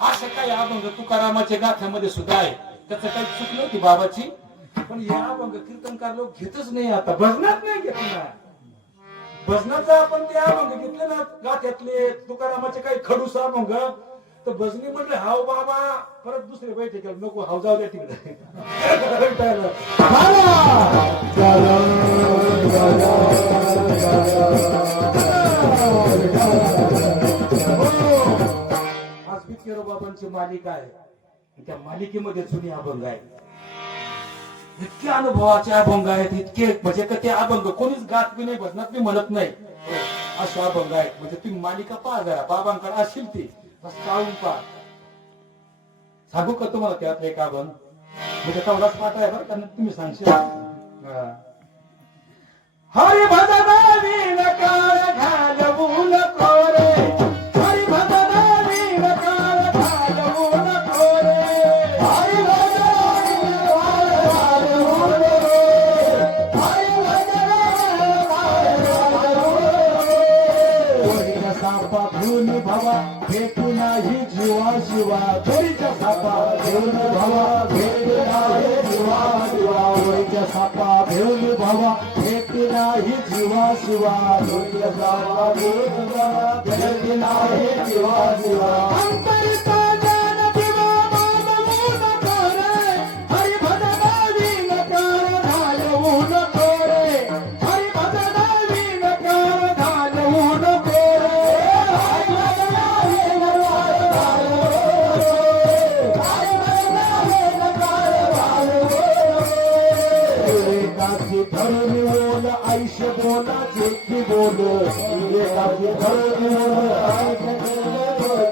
असं काही अभंग तुकारामाच्या गाथ्यामध्ये सुद्धा आहे. त्याचं काही चूक नव्हती बाबाची, पण या अभंग कीर्तनकार लोक घेतच नाही. आता भजनात नाही घेत ना. भजनाचा आपण ते अभंग घेतले ना गाथ्यातले तुकारामाचे काही खडूस अभंग, तर भजनी म्हटले हाव बाबा, परत दुसरे बैठे नको, हाव जाऊ द्या तिकडे. आज विठ्ठलबाबांची मालिका आहे, त्या मालिकेमध्ये जुनी अभंग आहे. इतके अनुभवाचे अभंग आहेत, इतके म्हणजे का ते अभंग कोणीच गात बी नाही, भजनात बी म्हणत नाही असे अभंग आहेत. म्हणजे तुम्ही मालिका पहा जरा, बाबांकडे असेल ती चाळून पहा. सांगू का तुम्हाला त्यात एक अभंग, म्हणजे तेवढाच पाठ आहे बरं का, तुम्ही सांगशील. हरी भजन काळ घालवू नको रे, हरी भजन काळ घालवू नको रे, हरी सापा घेऊन भावा भेटू नाही जीवा शिवा, चोरीच्या सापा घेऊन भावा भेटू नाही जीवा शिवा, चोरीच्या सापा घेऊन भावा भेटू नाही जीवा शिवा, चोरीच्या सापा घेऊन भावा भेटू नाही जीवा शिवा. धरून बोल आयुष्य बोला जेकी बोल, विवेकाची धरून बोल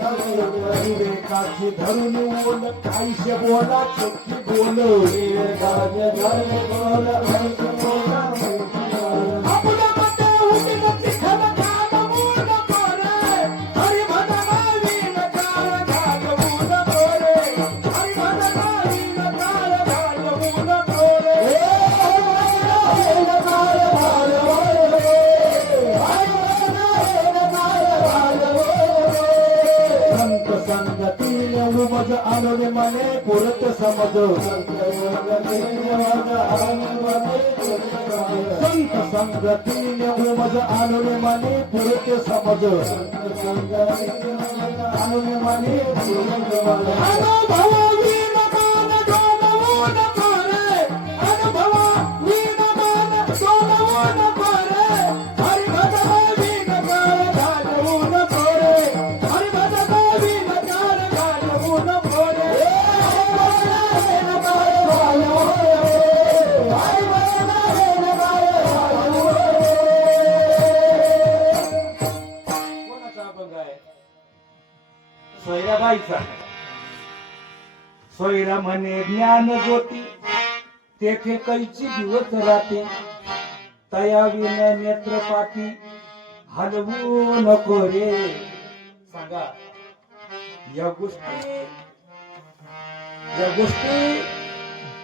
विवेकाची धरून बोल आयुष्य बोला जेकी बोल, विवेकाचे धरून बोल आयुष्य बोला आपल्या मते उठीची खरं घालवू नको रे, हरी भजनावी नकार घालवू नको रे, हरी भजनावी नकार घालवू नको रे. संगतीने उमज आणले मने पुरत समज, संत संगतीने उमज आणले मने पुरत समज, आणले मने अनुभव विनमान डोलवू नको रे, अनुभव विनमान डोलवू नको रे, हरी भजन विनकार घालवू नको रे, हरी भजन विनकार घालवू नको रे, कोणाचा अभंग आहे? सोयराबाईचा. सोयरा म्हणे ज्ञान ज्योती तेथे कैची दिवस राहते, तया विन नेत्रपाती हलवू नको रे. सांगा या गोष्टी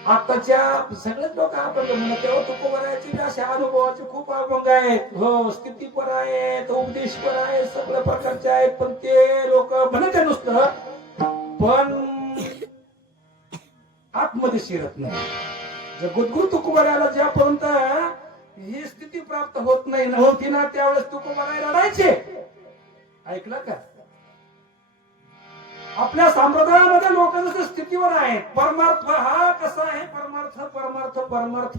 आताच्या सगळेच लोक आपण म्हणत, तेव्हा तुकोबरायाची अशा अनुभवाचे खूप अभंग आहेत. हो, स्थितीपर आहेत, उपदेशपर आहेत, सगळ्या प्रकारचे आहेत, पण ते लोक म्हणत नुसतं, पण आतमध्ये शिरत नाही. जर गुदगुरु तुकोबरायाला ज्यापर्यंत ही स्थिती प्राप्त होत नाही नव्हती ना, त्यावेळेस तुकोबराय रडायचे. ऐकलं का? आपल्या संप्रदायामध्ये लोक जसं स्थितीवर आहेत, परमार्थ हा कसा आहे, परमार्थ परमार्थ परमार्थ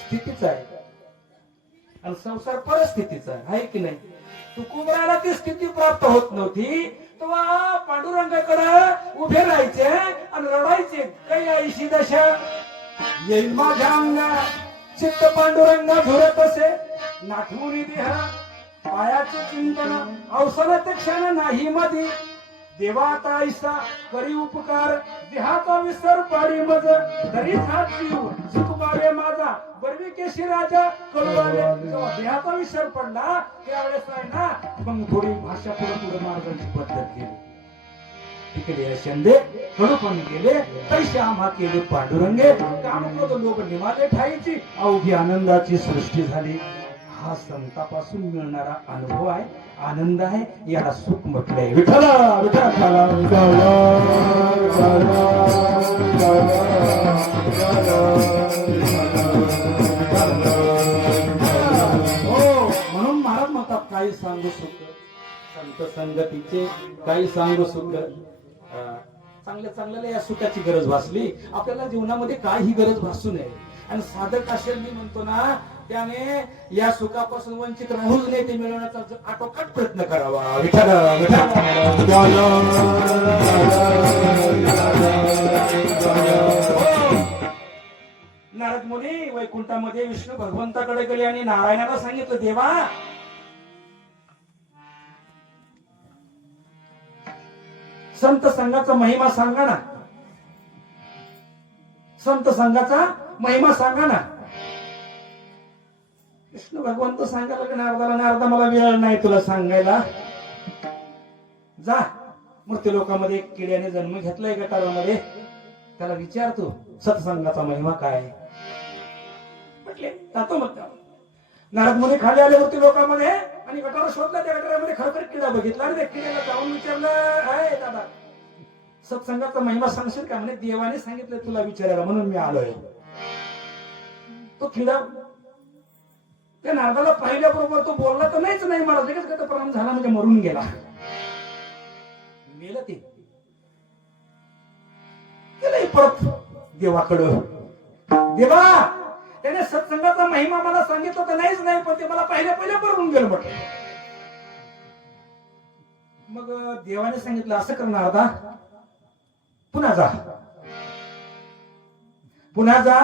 स्थितीचा आहे आणि संसार परिस्थितीचा आहे की नाही. तुकोबरायाला ती स्थिती प्राप्त होत नव्हती, तेव्हा पांडुरंगाकडे उभे राहायचे आणि रडायचे. काही ऐशी दशा येईल माझ्या अंगा, चित्त पांडुरंगा झुरत असे, नाठमुरी देहा पायाचे चिंतन, अवसरात क्षण नाही मधी, देवाता ऐसा करी उपकार, देहाचा विसर पाडी मज, तरी हात जीव सुखबावे माझा, बर्विकेशी राजा कळवाले. जेव्हा देहाचा विसर पडला त्यावेळेस आहे ना, मग थोडी भाषा पुढे महाराजांची पद्धत केली. तिकडे शिंदे कडूपण गेले, पैसे आम्हा केले पांडुरंगे, काम क्रोध लोक निमाले ठाईची, अवघी आनंदाची सृष्टी झाली. हा संतापासून मिळणारा अनुभव आहे, आनंद आहे, याला सुख म्हटलंय. विठ्ठल म्हणून महाराज म्हणतात, काही सांगू सुख संत संगतीचे, काही सांगू सुख. चांगल्या चांगल्याला या सुखाची गरज भासली, आपल्याला जीवनामध्ये काही गरज भासू नये. आणि साधक असेल मी म्हणतो ना, त्याने या सुखापासून वंचित राहूच नये, ते मिळवण्याचा आटोकाट प्रयत्न करावा. नारद मुनी वैकुंठामध्ये विष्णू भगवंताकडे गेले आणि नारायणाला सांगितलं, देवा संत संघाचा महिमा सांगा ना, संत संघाचा महिमा सांगा ना. कृष्ण भगवंत सांगायला की नारदाला, नारदा मला वेळ नाही तुला सांगायला, जा मृत्यू लोकामध्ये एक किड्याने जन्म घेतलाय गटारामध्ये, त्याला विचारतो सत्संगाचा महिमा काय. म्हटले जातो मग. नारद मुनी खाली आले मृत्यू लोकांमध्ये आणि गटार शोधला, त्या गटारामध्ये खरोखर किडा बघितला आणि त्या किड्याला जाऊन विचारलं, अय दादा सत्संगाचा महिमा सांगशील का. म्हणे देवाने सांगितलं तुला विचारायला म्हणून मी आलोय. तो किडा त्या नारदाला पाहिल्याबरोबर तो बोलला तर नाहीच नाही, मला लगेच गतप्रणाम झाला, म्हणजे मरून गेला, मेलं ते. गेलं परत देवाकडं, देवा त्याने सत्संगाचा महिमा मला सांगितलं तर नाहीच नाही, पण ते मला पहिल्या मरून गेलं म्हटलं. मग देवाने सांगितलं असं कर नारदा, पुन्हा जा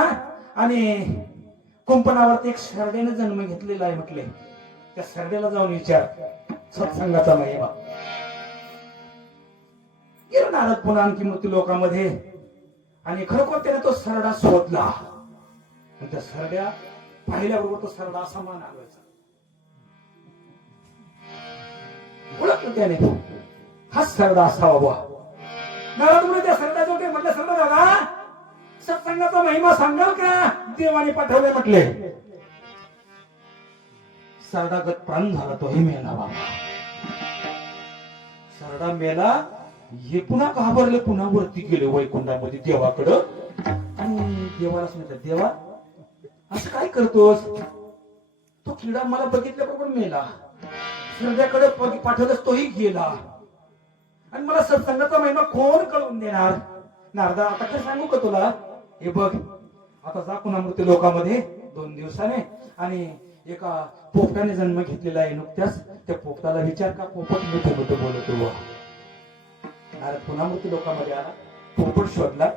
आणि कुंपणावरती एक सरड्याने जन्म घेतलेला आहे म्हटले, त्या सरड्याला जाऊन विचार सत्संगाचा महिमा. गेला नारद पुन्हा आणखी मृत्यू लोकांमध्ये आणि खरोखर त्याने तो सरडा शोधला. आणि त्या सरड्या पाहिल्याबरोबर तो सरडा असा मान आलायचा, ओळखलं त्याने, हा सरडा असावा बुवा. नारद मुनी त्या सरड्याजवळ ते म्हटलं, सरडा दादा सत्संगाचा महिमा सांगाल का, देवाने पाठवले म्हटले. सरडागत प्राण झाला, तोही मेला बाबा. सरडा मेला, हे पुन्हा घाबरले, पुन्हा वरती गेले वैकुंठामध्ये देवाकडं आणि देवाला सांगितलं, देवा असं काय करतोस, तो किडा मला बघितल्याबरोबर मेला, सरड्याकडे पाठवलंस तोही गेला, आणि मला सत्संगाचा महिमा कोण कळवून देणार. नारदा आता काय सांगू का तुला, हे बघ आता जा पुन्हा मृत्यू लोकांमध्ये 2 दिवसाने आणि एका पोपटाने जन्म घेतलेला आहे नुकत्याच, त्या पोपटाला विचार का पोपट मोठे मोठे बोलतो. नारद पुन्हा मृत्यू लोकांमध्ये आला, पोपट शोधला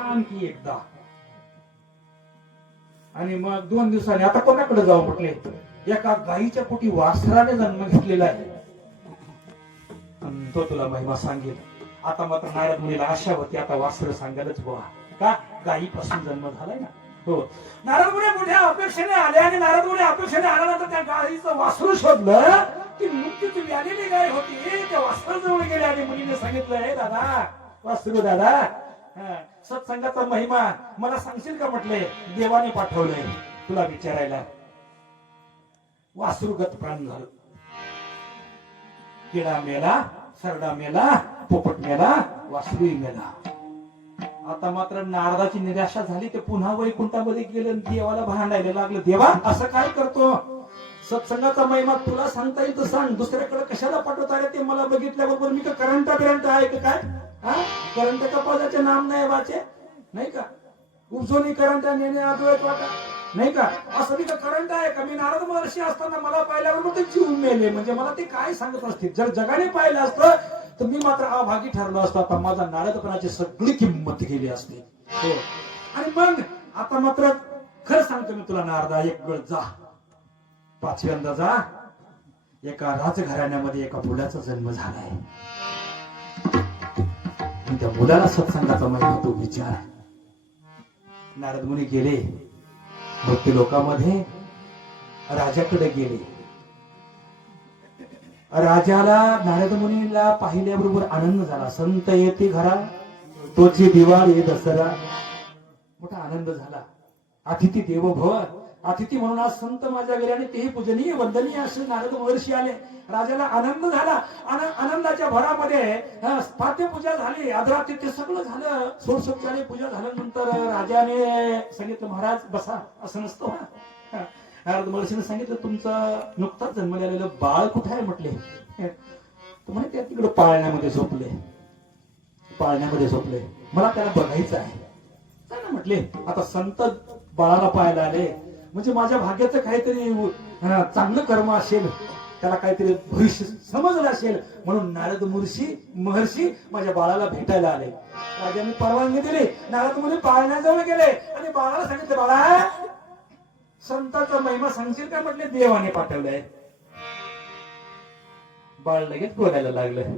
आणखी एकदा, आणि मग 2 दिवसांनी आता कोणाकडे जाऊ म्हटले, एका गायीच्या पोटी वासराने जन्म घेतलेला आहे, तो तुला महिमा सांगेल. आता मात्र नारद मुनीला आशा होती, आता वासर सांगायलाच बुवा, का गायीपासून जन्म झालाय ना. हो, नारद मुनी मोठ्या अपेक्षेने आले आणि नारद मुनी अपेक्षेने आल्यानंतर त्या गायीचं वासरू शोधलं, ती नुकतीच व्यालेली गाय होती, त्या वासराजवळ गेले आणि मुनीने सांगितलं, हे दादा वासरू दादा, सत्संगाचा महिमा मला सांगशील का म्हटले, देवाने पाठवलंय तुला विचारायला. वासरूगत प्राण झालं, किडा मेला, सरडा मेला, पोपट मेला, वासरूही मेला. आता मात्र नारदाची निराशा झाली, ते पुन्हा वैकुंठामध्ये गेले, देवाला भांडायला लागलं, देवा असं काय करतो, सत्संगाचा महिमा तुला सांगता येईल तर सांग, दुसऱ्याकडे कशाला पाठवता आले, ते मला बघितल्याबरोबर मी का करंटा आहे का काय, करंट कपाजाचे नाम नाही वाचे नाही का, उपजोनी करंटा नेणे आदोळत वाटा नाही का, असं मी का करंट आहे का. मी नारद महर्षी असताना मला पाहिल्याबरोबर ते जीव मेले, म्हणजे मला ते काय सांगत असतील. जर जगाने पाहिलं असतं तर मी मात्र अभागी ठरलो असतो, आता माझा नारदपणाची सगळी किंमत गेली असते. हो, आणि मग आता मात्र खरं सांगतो मी तुला नारदा, एक वेळ जा, 5व्यांदा जा, एका राजघराण्यामध्ये एका मुलाचा जन्म झालाय, त्या मुलाला सत्संगाचा महिमा तो विचार. नारद मुनी गेले मृत्यू लोकांमध्ये, राजाकडे गेले. राजाला नारद मुनीला पाहिल्याबरोबर आनंद झाला, संत येते घरा तोची दिवाळी दसरा, मोठा आनंद झाला. अतिथी देवो भव, अतिथी म्हणून आज संत माझ्या घरी आणि तेही पूजनीय वंदनीय असे नारद महर्षी आले. राजाला आनंद झाला. आनंदाच्या भरामध्ये पाद्यपूजा झाली, आदरातिथ्य सगळं झालं. षोडशोपचारी पूजा झाल्यानंतर राजाने सांगितलं महाराज बसा, असं नसतं. नारद महर्षीने सांगितलं तुमचं नुकताच जन्मलेलं बाळ कुठे आहे म्हटले. म्हणे त्या तिकडे पाळण्यामध्ये झोपले, पाळण्यामध्ये झोपले, मला त्याला बघायचं आहे. ना म्हटले आता संत बाळाला पाहायला आले म्हणजे माझ्या भाग्याचं काहीतरी चांगलं कर्म असेल, त्याला काहीतरी भविष्य समजलं असेल, म्हणून नारद महर्षी माझ्या बाळाला भेटायला आले. राजांनी परवानगी दिली. नारद मुनी पाळण्याजवळ गेले आणि बाळाला सांगितले बाळा संतांचा महिमा सांगशील का म्हटले. देवाने पाठवलंय. बाळ लगेच बोलायला लागलं.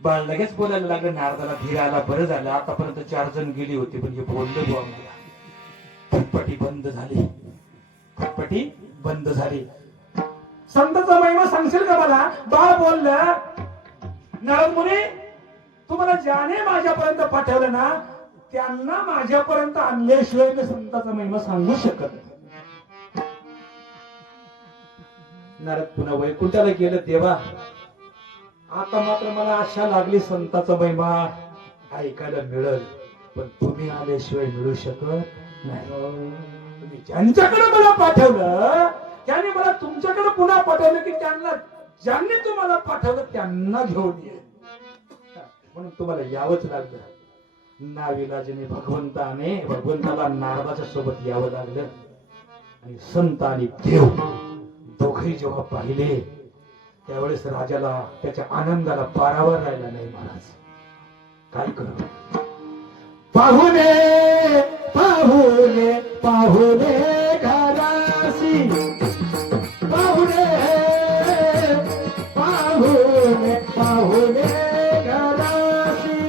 बाळ लगेच बोलायला लागलं. नारदाला धीर आला. बरं झालं आतापर्यंत 4 जण गेली होती पण हे बोललं बुवा मला. फटफटी बंद झाली, फटफटी बंद झाली. संतांचा महिमा सांगशील का मला. बाळ बोललं नारद मुनी तुम्हाला ज्याने माझ्यापर्यंत पाठवलं ना त्यांना माझ्यापर्यंत आणल्याशिवाय मी संतांचा महिमा सांगू शकत नाही. नारद पुन्हा वैकुंठाला गेलं. देवा आता मात्र मला आशा लागली संतांचा महिमा ऐकायला मिळेल, पण तुम्ही आल्याशिवाय मिळू शकत नाही. तुम्ही ज्यांच्याकडे मला पाठवलं त्याने मला तुमच्याकडे पुन्हा पाठवलं की त्यांना ज्यांनी तुम्हाला पाठवलं त्यांना घेऊन ये, म्हणून तुम्हाला यावंच लागलं. नाविलाजाने भगवंताला नारदाच्या सोबत यावं लागलं. आणि संत आणि देव दोघे जेव्हा पाहिले त्यावेळेस राजाला त्याच्या आनंदाला पारावर राहिला नाही. महाराज काय करू. पाहुणे पाहुणे पाहुणे घरासी, पाहुणे पाहुणे पाहुणे घरासी,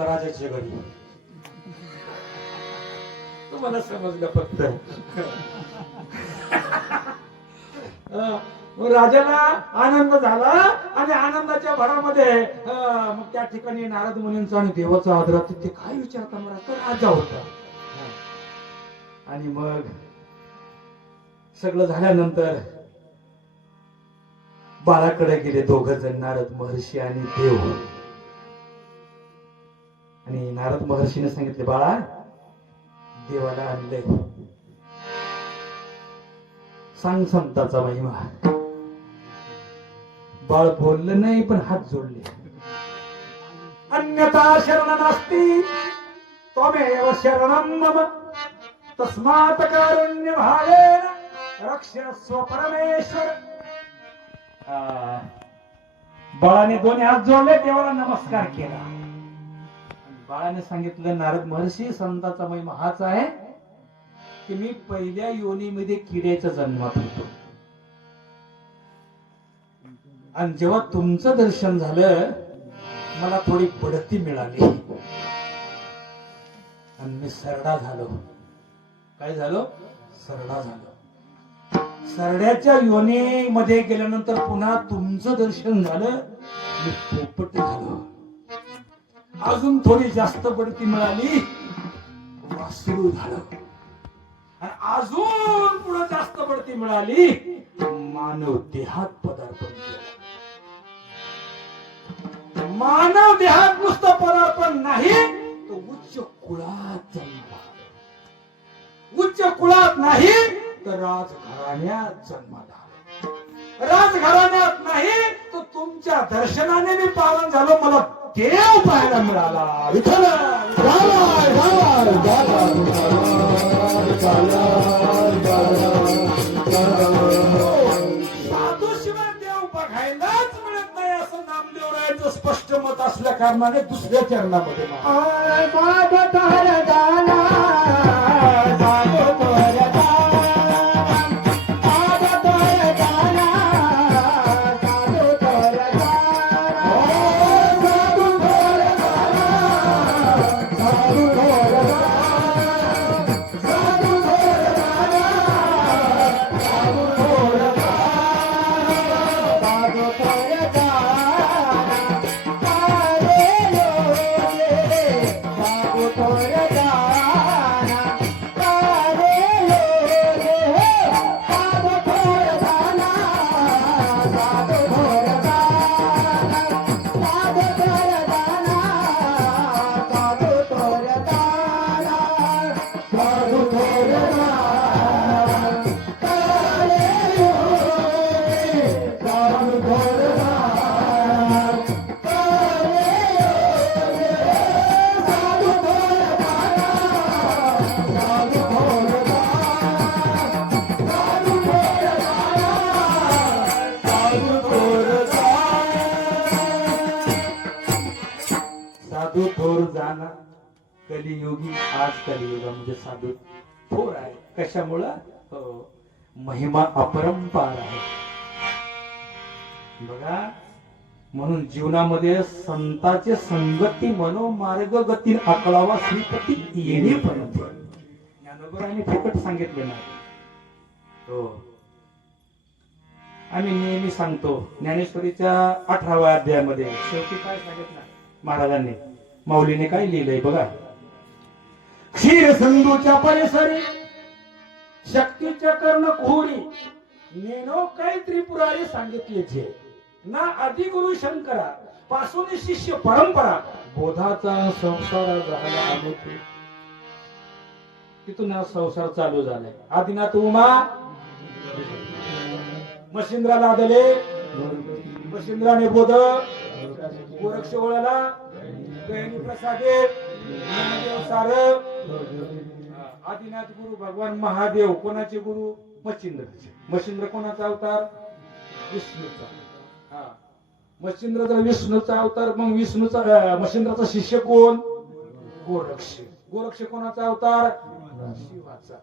राजाच्या घरी. तुम्हाला समजलं फक्त. राजाला आनंद झाला आणि आनंदाच्या भरामध्ये मग त्या ठिकाणी नारद मुनींचा आणि देवाचा आदरातिथ्य काय विचारता मला तर राजा होता. आणि मग सगळं झाल्यानंतर बाळाकडे गेले 2 जण, नारद महर्षी आणि देव. आणि नारद महर्षीने सांगितले बाळा देवाला आणले, सांग संतांचा महिमा. बाळ बोललं नाही पण हात जोडले. अन्यथा शरण नास्ति त्वमेव शरणं मम तस्मात् कारुण्य भावेन रक्षस्व परमेश्वर. बाळाने दोन्ही हात जोडले, देवाला नमस्कार केला. बाळाने सांगितलं नारद महर्षी संतांचा महिमा हाच आहे की मी पहिल्या योनीमध्ये किड्याच्या जन्मात होतो आणि जेव्हा तुमचं दर्शन झालं मला थोडी बढती मिळाली आणि मी सरडा झालो. काय झालो? सरडा झालो. सरड्याच्या योनीमध्ये गेल्यानंतर पुन्हा तुमचं दर्शन झालं, मी पोपट झालो. अजून थोडी जास्त बढती मिळाली, वासरू झालं. आणि अजून पुढे जास्त बढती मिळाली, मानव देहात पदार्पण केलं. मानव देहात नुसतं पदार्पण नाही तर उच्च कुळात जन्माला आलं. उच्च कुळात नाही तर राजघराण्यात जन्माला आलं. राजघराण्यात नाही तर तुमच्या दर्शनाने मी पावन झालो, मला देव पाहायला मिळाला. विठ्ठल साधू शिवाय देव बघायलाच मिळत नाही असं नामदेवरायांचं स्पष्ट मत असल्या कारणाने दुसऱ्या चरणामध्ये साधू थोर जाना कलियुगी. आज कलियुगामध्ये साधू थोर आहे. कशामुळं? महिमा अपरंपार आहे. बघा, म्हणून जीवनामध्ये संताचे संगती मनोमार्ग गती आकळावा श्रीपती येणे पर्यंत. ज्ञानोबरांनी फुकट सांगितलं नाही. हो, आम्ही नेहमी सांगतो. ज्ञानेश्वरीच्या 18व्या अध्यायामध्ये शेवटी काय सांगितलं महाराजांनी, माऊलीने काय लिहिलंय बघा. क्षीर सिंधूच्या परिसरी शक्तीच्या कर्ण कुहुरी नेनो काही त्रिपुरारी सांगितले जे ना आदिगुरु शंकरा पासून शिष्य परंपरा बोधाचा संसार झाला अनुभूती. तिथून हा संसार चालू झालाय. आदिनाथ उमा मशिंद्राला आदले, मशिंद्राने बोध गोरक्ष ओळाला, गहिनी प्रसादे ज्ञानदेव सार. आदिनाथ गुरु भगवान महादेव कोणाचे गुरु? मच्छिंद्राचे. मच्छिंद्र कोणाचा अवतार? विष्णूचा. मच्छिंद्र जर विष्णूचा अवतार, मग विष्णूचा मच्छिंद्राचा शिष्य कोण? गोरक्ष. गोरक्ष कोणाचा अवतार? शिवाचा.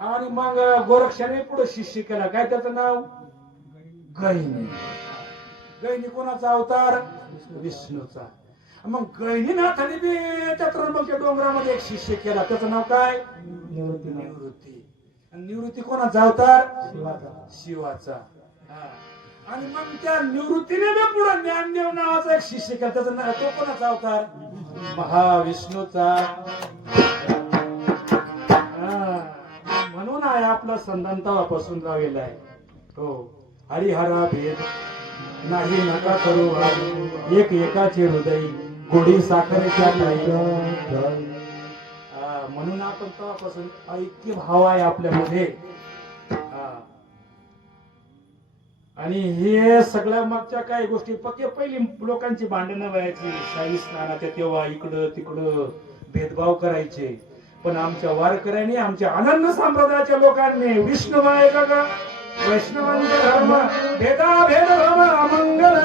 आणि मग गोरक्षाने पुढे शिष्य केला, काय त्याचं नाव? गहिनी. गहिनी कोणाचा अवतार? विष्णूचा. मग गहिनीनाथाने बी त्या त्र्यंबकेश्वर डोंगरामध्ये एक शिष्य केला, त्याचं नाव काय? निवृत्ती. निवृत्ती कोणाचा अवतार? शिवाचा. आणि मग त्या निवृत्तीने बी पुढे ज्ञानदेव नावाचा एक शिष्य केला, त्याचं नाव तो कोणाचा अवतार? महाविष्णूचा. म्हणून आहे आपला संतांतापासून राहिला आहे. हो, हरिहरा भेद नाही नका करू एक एकाचे हृदय गोडी साखरेच्या म्हणून आपण तेव्हापासून ऐक्य भाव आहे आपल्यामध्ये. आणि हे सगळ्या मागच्या काही गोष्टी पक्के पहिली लोकांची भांडणं व्हायची शाही स्नानाच्या, तेव्हा इकडं तिकडं भेदभाव करायचे. पण आमच्या वारकऱ्यांनी, आमच्या आनंद संप्रदायाच्या लोकांनी विष्णुमाय का वैष्णवांचा धर्म भेदा भेद धर्म अमंगल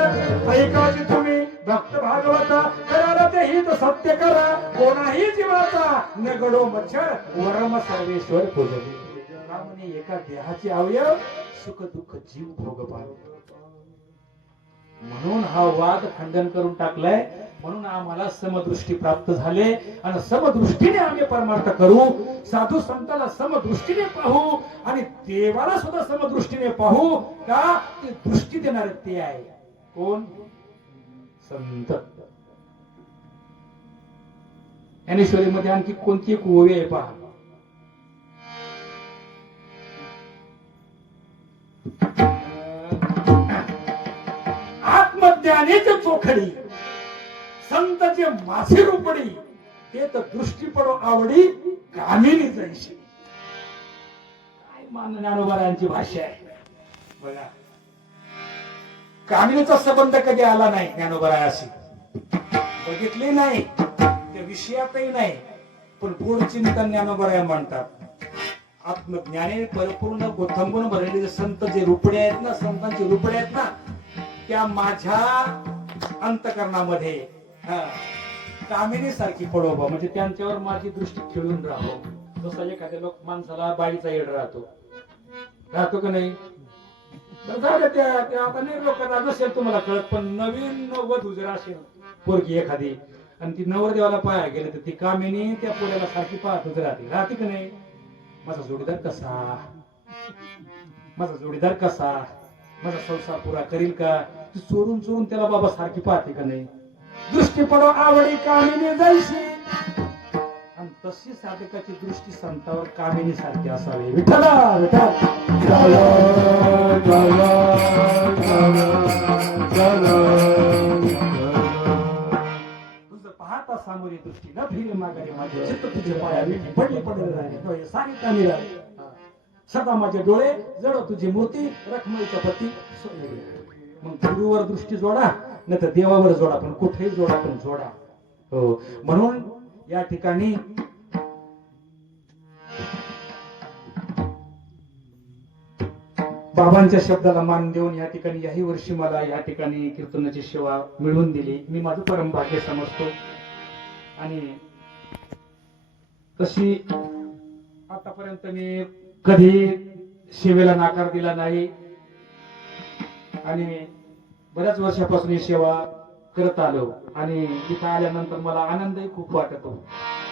ऐकाची तुम्ही भक्त भागवता कराला ते हित सत्य करा कोणाही जीवाचा नगडो मच्छर वरम सर्वेश्वर पूजले. रामने एका देहाचे अवयव सुख दुःख जीव भोग पाहतो. म्हणून हा वाद खंडन करून टाकलाय. म्हणून आम्हाला समदृष्टी प्राप्त झाले आणि समदृष्टीने आम्ही परमार्थ करू. साधू संताला समदृष्टीने पाहू आणि देवाला सुद्धा समदृष्टीने पाहू. का? ते दृष्टी देणारे ते आहे. कोण? संत. ज्ञानेश्वरीमध्ये आणखी कोणती एक ओवी आहे पहा. आत्मज्ञानेच चोखडी संत जे माझे रूपडी ते तर दृष्टी पडो आवडी कामिनी जैशी. काय मान ज्ञानोबारायांची भाषा आहे बघा. कामिनीचा संबंध कधी आला नाही ज्ञानोबारायाशी, बघितले नाही, त्या विषयातही नाही, पण गोड चिंतन ज्ञानोबाराया म्हणतात. आत्मज्ञाने परिपूर्ण गोथंबून भरलेले संत जे रुपडे आहेत ना, संतांचे रुपडे आहेत ना, त्या माझ्या अंतकरणामध्ये कामिनी सारखी पडोबा, म्हणजे त्यांच्यावर माझी दृष्टी खेळून राहो. जसं एखाद्या लोक माणसाला बाईचा येड राहतो का नाही. आता नाही लोकांना नसेल तुम्हाला कळत, पण नवीन वधू जर असेल पोरगी एखादी आणि ती नवरदेवाला पाया गेले तर ती कामिनी त्या पोऱ्याला सारखी पाहतच राहते का नाही. माझा जोडीदार कसा, माझा जोडीदार कसा, माझा संसार पुरा करील का, ती चोरून चोरून त्याला बाबा सारखी पाहते का नाही. दृष्टी पडो आवडी कामिनी जैशी, आणि तशी साधकाची दृष्टी संतावर कामिनी सारखी असावी. विठ्ठला विठ्ठल तुझं पाहता सामोरी दृष्टी न फिरे माघारी, माझे चित्त तुझे पाया विठी पडले पडले राहिले सांगितला निराळे. सदा माझे डोळे जडो तुझी मूर्ती रखमाईच्या पती. मग गुरुवर दृष्टी जोडा नाही तर देवावर जोडा, पण कुठेही जोडा पण जोडा. हो, म्हणून या ठिकाणी बाबांच्या शब्दाला मान देऊन या ठिकाणी याही वर्षी मला या ठिकाणी कीर्तनाची सेवा मिळवून दिली. मी माझं परम भाग्य समजतो. आणि तशी आतापर्यंत मी कधी सेवेला नकार दिला नाही आणि बऱ्याच वर्षापासून ही सेवा करत आलो. आणि इथं आल्यानंतर मला आनंदही खूप वाटतो,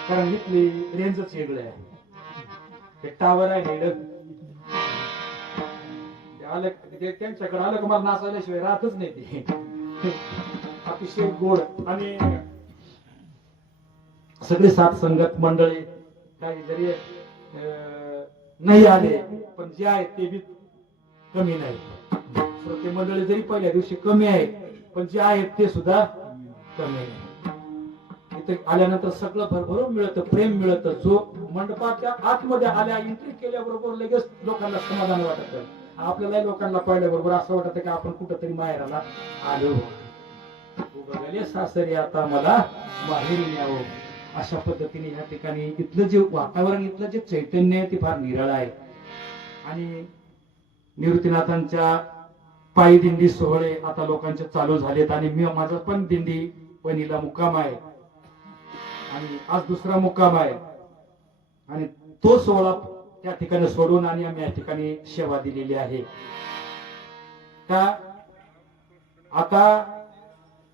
कारण इथली रेंजच वेगळी आहे. हे टावर आहे आलं त्यांच्याकडे आलं का मला नाचायल्याशिवाय राहतच नाही ते. अतिशय गोड. आणि सगळे साथ संगत मंडळी काही जरी नाही आले पण जे आहेत ते बी कमी नाही. श्रोते मंडळी जरी पहिल्या दिवशी कमी आहेत पण जे आहेत ते सुद्धा कमी नाही. इथे आल्यानंतर सगळं भरभरून मिळतं, प्रेम मिळतं. जो मंडपाच्या आतमध्ये आल्या एंट्री केल्याबरोबर लगेच लोकांना समाधान वाटत. आपल्याला लोकांना पाहिल्याबरोबर असं वाटतं की आपण कुठंतरी माहेराला आलो. बघाले सासरी आता मला माहेरी न्यावं. अशा पद्धतीने या ठिकाणी इथलं जे वातावरण, इथलं जे चैतन्य आहे ते फार निराळ आहे. आणि निवृत्तीनाथांच्या पायी दिंडी सोहळे आता लोकांचे चालू झालेत आणि मी माझं पण दिंडी पहिला मुक्काम आहे आणि आज दुसरा मुक्काम आहे. आणि तो सोहळा त्या ठिकाणी सोडून आणि आम्ही या ठिकाणी सेवा दिलेली आहे. का आता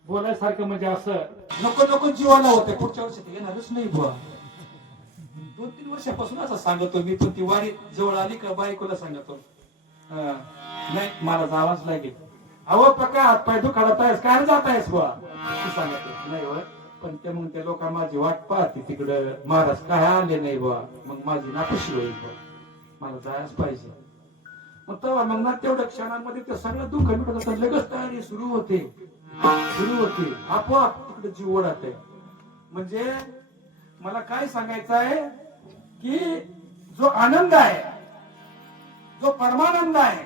बोलायसारखं म्हणजे असं नको नको जीवाला होते. पुढच्या वर्षी येणारच नाही बुवा. 2-3 वर्षापासून असं सांगतो मी, पण ती वारी जवळ आली का बायकोला सांगतो नाही मला जावाच लागेल. अहो पक्का हात पाय दुखाडत आहेस काय जात आहेस बुवा सांगतो नाही होय. पण ते मग त्या लोकांना माझी वाट पाहते तिकडं महाराज काय आले नाही बुवा, मग माझी नाखुशी होईल बुवा, मला जायच पाहिजे. मग तेव्हा मग ना तेवढ्या क्षणांमध्ये ते सगळं दुःख मिळत लगेच तयारी सुरू होते आपोआप तिकडे जीव ओढाते. म्हणजे मला काय सांगायचं आहे की जो आनंद आहे, जो परमानंद आहे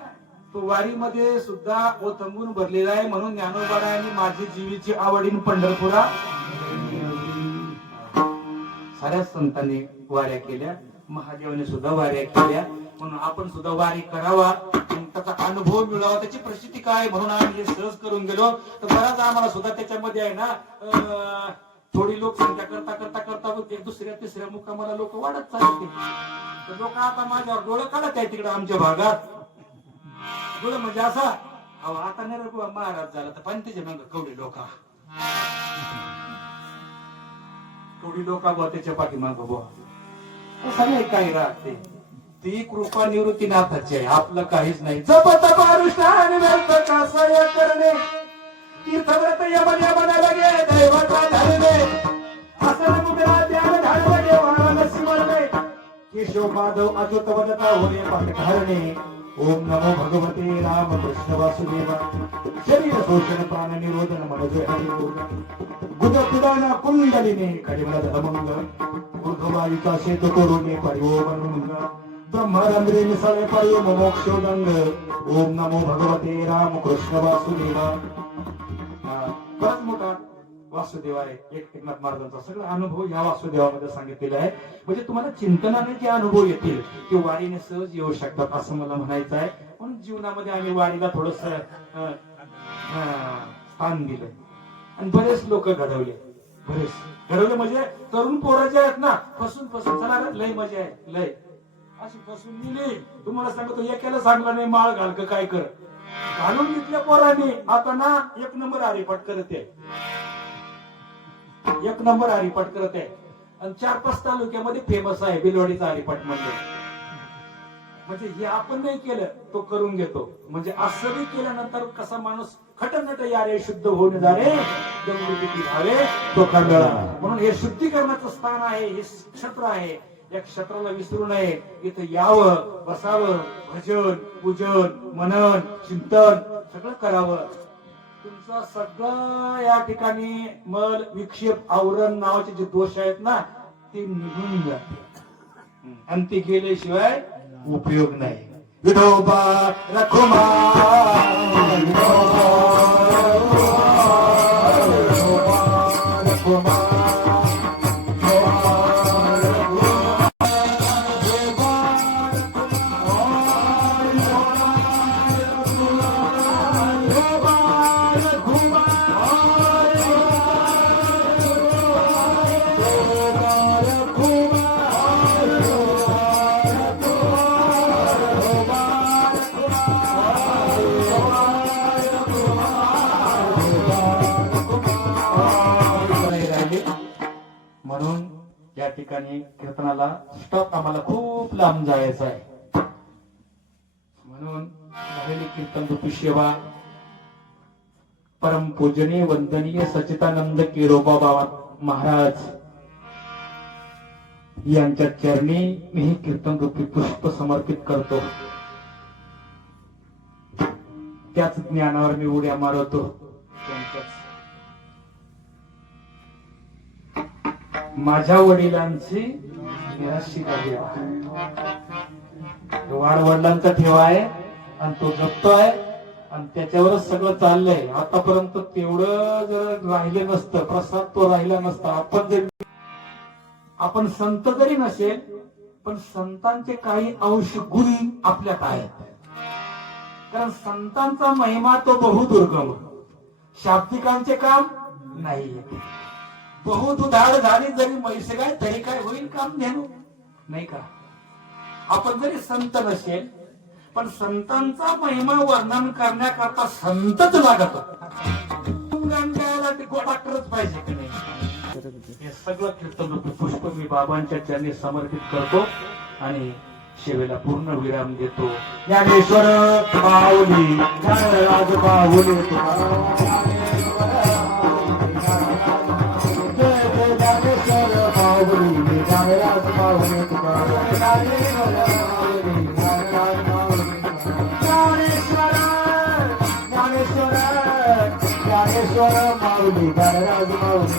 तो वारीमध्ये सुद्धा ओथंबून भरलेला आहे. म्हणून ज्ञानोबारायांनी माझी जीवीची आवडीन पंढरपुरा साऱ्या संतांनी वाऱ्या केल्या, महादेवाने सुद्धा वाऱ्या केल्या. म्हणून आपण सुद्धा वारी करावा, त्याचा अनुभव मिळावा, त्याची प्रसिद्धी काय म्हणून आम्ही हे सहज करून गेलो. तर बराच आम्हाला सुद्धा त्याच्यामध्ये आहे ना थोडी लोकसंख्या करता करता करता एक दुसऱ्या तिसऱ्या मुक्कामाला लोक वाढत चालते. तर लोक आता माझ्यावर डोळं काढत आहे तिकडे आमच्या भागात. डोळं म्हणजे असा आता नाही रे महाराज झाला तर पण त्याच्या मग कवडी लोक बुवा त्याच्या पाठीमाग बुवा असं नाही काही राहते. ती कृपा निवृत्तीनाथाची आहे, आपलं काहीच नाही. जप तप अनुष्ठान व्यर्थ कासय करणे, तीर्थव्रत यमन यमन लगे दैवता धरणे, आसन मुद्रा ध्यान धाड लगे वाहन सिमरणे, केशव माधव अच्युत वदता होणे पाठ धारणे. ओम नमो भगवते राम कृष्ण वासुदेवा. शरीर शोषण प्राण निरोधन मनोजय हरि बोल. गुजपिदाना कुंडलिने कडिमला धमंग गुरुबाईचा शेत करून परिओ बनंग ब्रह्मरंध्रे मिसळे परिओ मोक्षोदंग ओम नमो भगवते राम कृष्ण वासुदेवा. बराच मोठा वासुदेव आहे. एकनाथ महाराजांचा सगळा अनुभव या वासुदेवामध्ये सांगितलेला आहे. म्हणजे तुम्हाला चिंतनाने जे अनुभव येतील ते वारीने सहज येऊ शकतात असं मला म्हणायचं आहे. म्हणून जीवनामध्ये आम्ही वारीला थोडस स्थान दिलंय आणि बरेच लोक घडवले. म्हणजे तरुण पोरं जे आहेत ना फसून चला लय मजा आहे लय अशी फसून दिली. तुम्हाला सांगतो एकाला सांगला नाही माळ घाल का काय कर घालून घेतल्या पोरांनी. आता ना एक नंबर हरिपाठ करत आहे. एक नंबर हरिपाठ करत आहे आणि 4-5 तालुक्यामध्ये फेमस आहे बिलवाडीचा हरिपाठ म्हणजे हे आपण नाही केलं तो करून घेतो. म्हणजे असं बी केल्यानंतर कसा माणूस खटनट यारे शुद्ध होऊन जाणे गंगोत्री भावे तो खंडळा. म्हणून हे शुद्धीकरणाचं स्थान आहे. हे क्षेत्र आहे. या क्षेत्राला विसरू नये. इथं यावं बसावं भजन पूजन मनन चिंतन सगळं करावं. तुमचा सगळं या ठिकाणी मल विक्षेप आवरण नावाचे जे दोष आहेत ना ते निघून जाते आणि ते गेल्याशिवाय उपयोग नाही. विठोबा रखुमा ठिकाणी कीर्तनाला स्टॉप आम्हाला खूप लांब जायचं आहे. म्हणून झालेली कीर्तन रूपी सेवा परम पूजनीय वंदनीय सच्चिदानंद केरोबा बाबा महाराज यांच्या चरणी मी हे कीर्तन रूपी पुष्प समर्पित करतो. त्याच ज्ञानावर मी उड्या मारवतो. माझ्या वडिलांची निराशी झाली. वाडवडिलांचा ठेवा आहे आणि तो जपतोय आणि त्याच्यावरच सगळं चाललंय. आतापर्यंत तेवढं जर राहिलं नसतं प्रसाद तो राहिला नसता. आपण संत जरी नसेल पण संतांचे काही अंश गुण आपल्यात आहेत. कारण संतांचा महिमा तो बहुदुर्गम. शाब्दिकांचे काम नाही. बहुत उधाड झाली जरी म्हैस गाय तरी काय होईल काम नेणू नाही का. आपण जरी संत नसेल पण संतांचा महिमा वर्णन करण्याकरता संतच लागत. डॉक्टरच पाहिजे की नाही. हे सगळं कीर्तन पुष्प मी बाबांच्या चरणी समर्पित करतो आणि सेवेला पूर्ण विराम देतो. ज्ञानेश्वर पाऊली ज्ञानराज पाऊली माऊली ज्ञानराज माऊली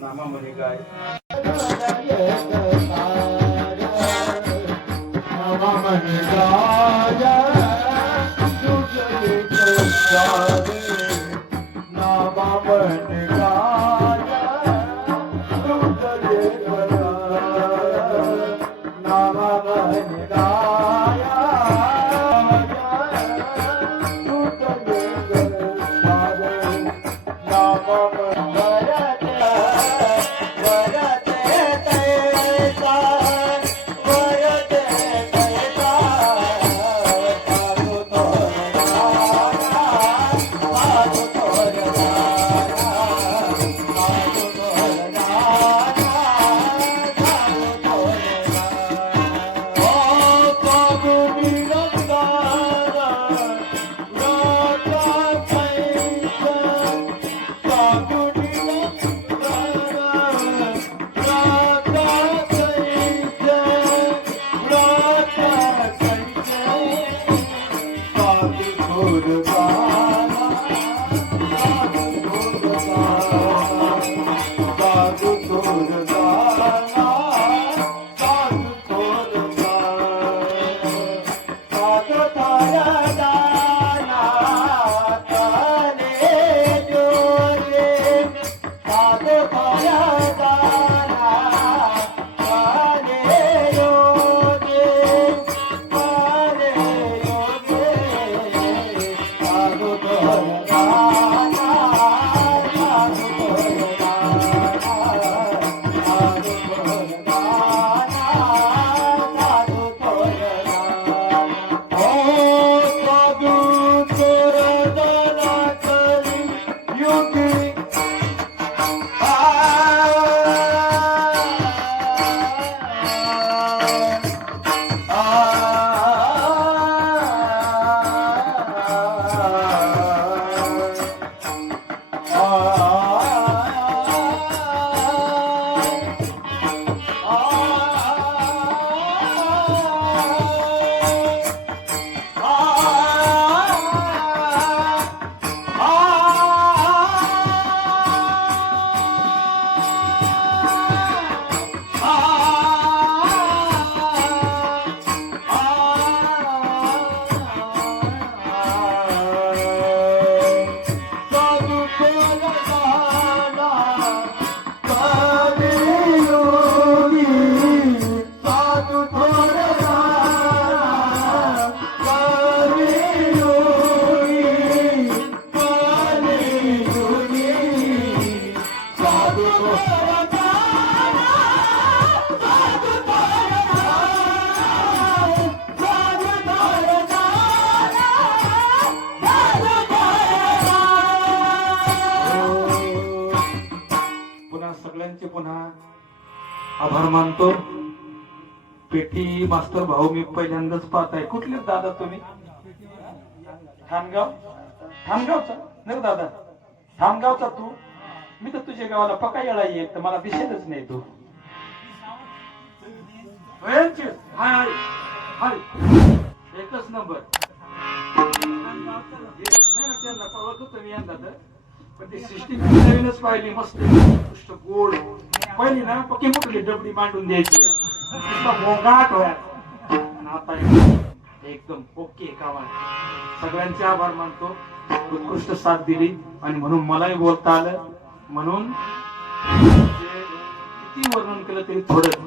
नामामध्ये गाय नामामध्ये गाय नामामध्ये पुन्हा सगळ्यांचे पुन्हा आभार मानतो. पेठी मास्तर भाऊ मी पहिल्यांदाच पाहत आहे. कुठले दादा तुम्ही? ठाणगाव? ठाणगावचा नाही दादा, ठाणगावचा तू? मी तर तुझ्या गावाला पका येळा येत तर मला दिसेलच नाही तू. हाय हाय हाय एकच नंबर. नाही ना त्यांना ओळखतो तुम्ही यंदा तर, पण ती सिस्टीम नवीनच पाहिली मस्त उत्कृष्ट गोड. पहिली ना पक्की मोठी डबडी मांडून द्यायची गोंगाट होया. आता एकदम ओके कामात. सगळ्यांचे आभार मानतो. उत्कृष्ट साथ दिली आणि म्हणून मलाही बोलता आलं. म्हणून किती वर्णन केलं तरी थोडं